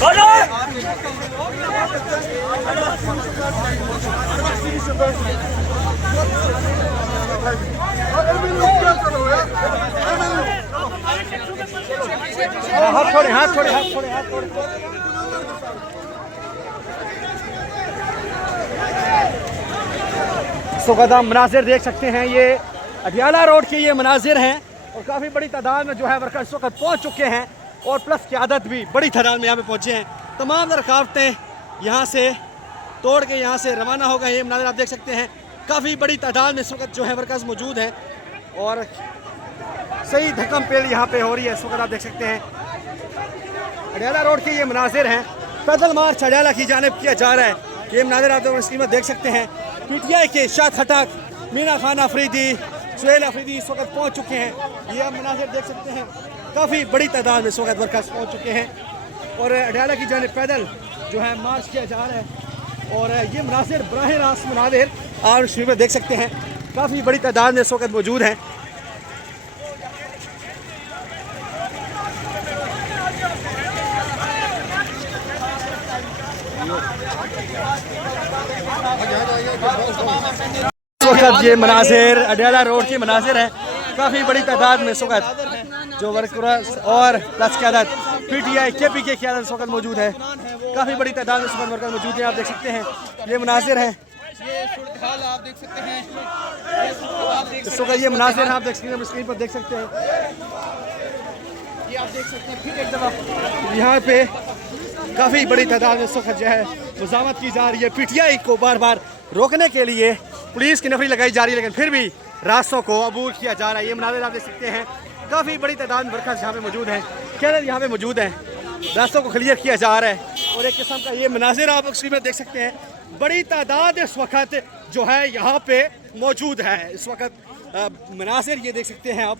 हाथ छोड़े, हाथ छोड़े, हाथ छोड़े, हाथ छोड़े। इस वक्त आप मनाजिर देख सकते हैं, ये अडियाला रोड के ये मनाजिर हैं और काफ़ी बड़ी तादाद में जो है वर्कर इस वक्त पहुँच चुके हैं और प्लस क़यादत भी बड़ी तादाद में यहाँ पे पहुँचे हैं। तमाम रुकावटें यहाँ से तोड़ के यहाँ से रवाना हो गए। ये मनाजिर आप देख सकते हैं, काफ़ी बड़ी तादाद में इस वक्त जो है वर्कर्स मौजूद हैं और सही धक्कम पेल यहाँ पे हो रही है। इस वक्त आप देख सकते हैं अडियाला रोड के ये मनाजिर हैं, पैदल मार्च अडियाला की जानिब किया जा रहा है। ये मनाजिर आप स्क्रीन पर देख सकते हैं, PTI के शाद खटक, मीना खान अफरीदी, सुहेल अफरीदी इस वक्त पहुँच चुके हैं। ये आप मनाजिर देख सकते हैं, काफ़ी बड़ी तादाद में इस वक्त वर्कर्स पहुँच चुके हैं और अडियाला की जानिब पैदल जो है मार्च किया जा रहा है। और ये मनाजिर बराह रास्त मनाजिर आप स्क्रीन पर देख सकते हैं, काफ़ी बड़ी तादाद में इस वक्त मौजूद हैं। ये मनाजिर अडियाला रोड के मनाजिर हैं, काफ़ी बड़ी तादाद में इस वक्त जो वर्कर्स और प्लस क़यादत PTI KP की क़यादत इस वक्त मौजूद है। काफ़ी बड़ी तादाद में इस वक्त वर्कर मौजूद हैं। आप देख सकते हैं ये मनाजिर हैं, आप देख सकते हैं इस वक्त ये मनाजिर हैं, आप देख सकते हैं, स्क्रीन पर देख सकते हैं। ये आप देख सकते हैं फिर एक दफ़ा यहाँ पे काफ़ी बड़ी तादाद में इस वक्त जो है मुज़ाहमत की जा रही है। PTI को बार बार रोकने के लिए पुलिस की नफरी लगाई जा रही है, लेकिन फिर भी रास्तों को अबूर किया जा रहा है। ये मनाजिर आप देख सकते हैं, काफ़ी बड़ी तादाद में वर्कर्स यहाँ पे मौजूद हैं, कैडर यहाँ पे मौजूद हैं, रास्तों को क्लियर किया जा रहा है। और एक किस्म का ये मनाजिर आप स्क्रीन में देख सकते हैं, बड़ी तादाद इस वक्त जो है यहाँ पे मौजूद है। इस वक्त मनाजिर ये देख सकते हैं आप।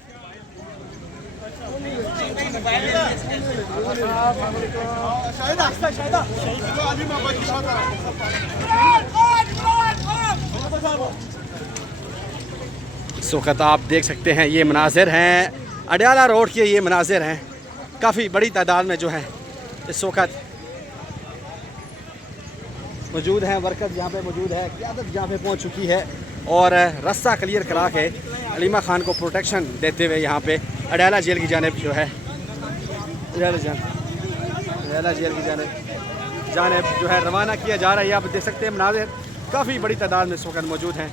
इस वक्त आप देख सकते हैं ये मनाजिर हैं अडियाला रोड के, ये मनाजिर हैं, काफ़ी बड़ी तादाद में जो है इस वक्त मौजूद हैं। वर्कर्स यहाँ पे मौजूद है, क़यादत यहाँ पे पहुँच चुकी है और रास्ता क्लियर करा के अलीमा खान को प्रोटेक्शन देते हुए यहाँ पे अडियाला जेल की जानिब जो है अडियाला जेल की जानिब जो है रवाना किया जा रहा है। आप देख सकते हैं मनाजिर काफ़ी बड़ी तादाद में इस वक्त मौजूद हैं।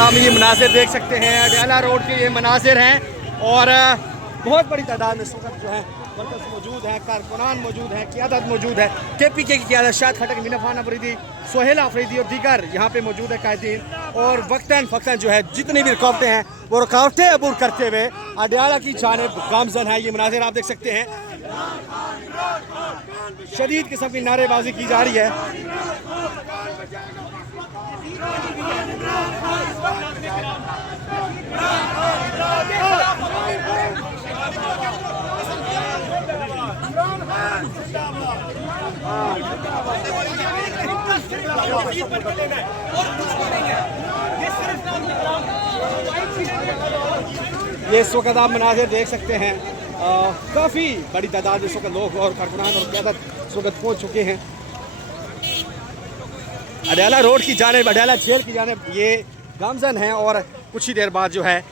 आप ये मनाजिर देख सकते हैं, अडियाला रोड के ये मनाजिर हैं और बहुत बड़ी तादाद में इस वक्त जो है वर्कर्स मौजूद हैं, कारकुनान मौजूद हैं, क़यादत मौजूद है। KPK की क़यादत शाद खटक, मीना खान अफरीदी, सुहेल अफरीदी और दीगर यहाँ पे मौजूद है कायदीन। और वक्तन फ़क्तन जो है जितनी भी रुकावटें हैं वो रुकावटें अबूर करते हुए अडियाला की जानिब गामज़न है। ये मनाजिर आप देख सकते हैं, शदीद किस्म की नारेबाजी की जा रही है। ये इस वक्त आप मनाजिर देख सकते हैं, काफ़ी बड़ी तादाद इस वक्त लोग और कारकुनान और क़यादत इस वक्त पहुँच चुके हैं अडियाला रोड की जानिब, अडियाला जेल की जानिब ये गामज़न है। और कुछ ही देर बाद जो है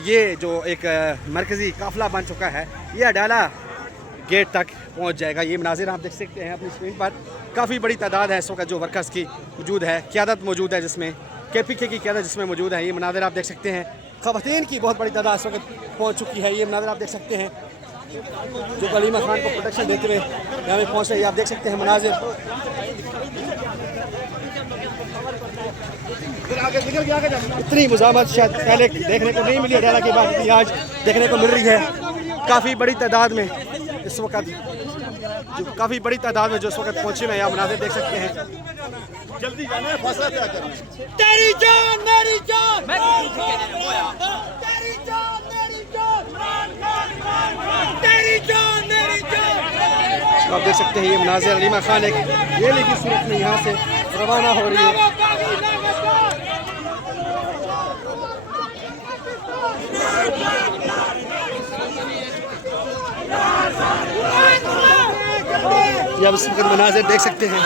ये जो एक मरकज़ी काफ़िला बन चुका है ये अडियाला गेट तक पहुंच जाएगा। ये मनाजिर आप देख सकते हैं अपनी स्क्रीन पर, काफ़ी बड़ी तादाद है इस वक्त जो वर्कर्स की मौजूद है, क़यादत मौजूद है जिसमें KPK की क़यादत जिसमें मौजूद है। ये मनाजिर आप देख सकते हैं, ख़वातीन की बहुत बड़ी तादाद इस वक्त पहुँच चुकी है। ये मनाजिर आप देख सकते हैं जो अलीमा खान को प्रोटेक्शन देते हुए यहाँ पे पहुँच रहे हैं। आप देख सकते हैं मनाजिर, इतनी मुज़ाहमत शायद पहले देखने को नहीं मिली अडियाला के बाद, आज देखने को मिल रही है। काफ़ी बड़ी तादाद में इस वक्त काफ़ी बड़ी तादाद में जो इस वक्त पहुँचे हुए हैं आप मनाजिर देख सकते हैं। जल्दी जाना है, फैसला क्या करना है? तेरी जान मेरी जान, तेरी जान मेरी जान, तेरी जान मेरी जान। आप देख सकते हैं ये मनाजिर अलीमा खान एक रेली की सूरत में यहाँ से रवाना हो रही है। ये आप इस वक्त मनाज़िर देख सकते हैं।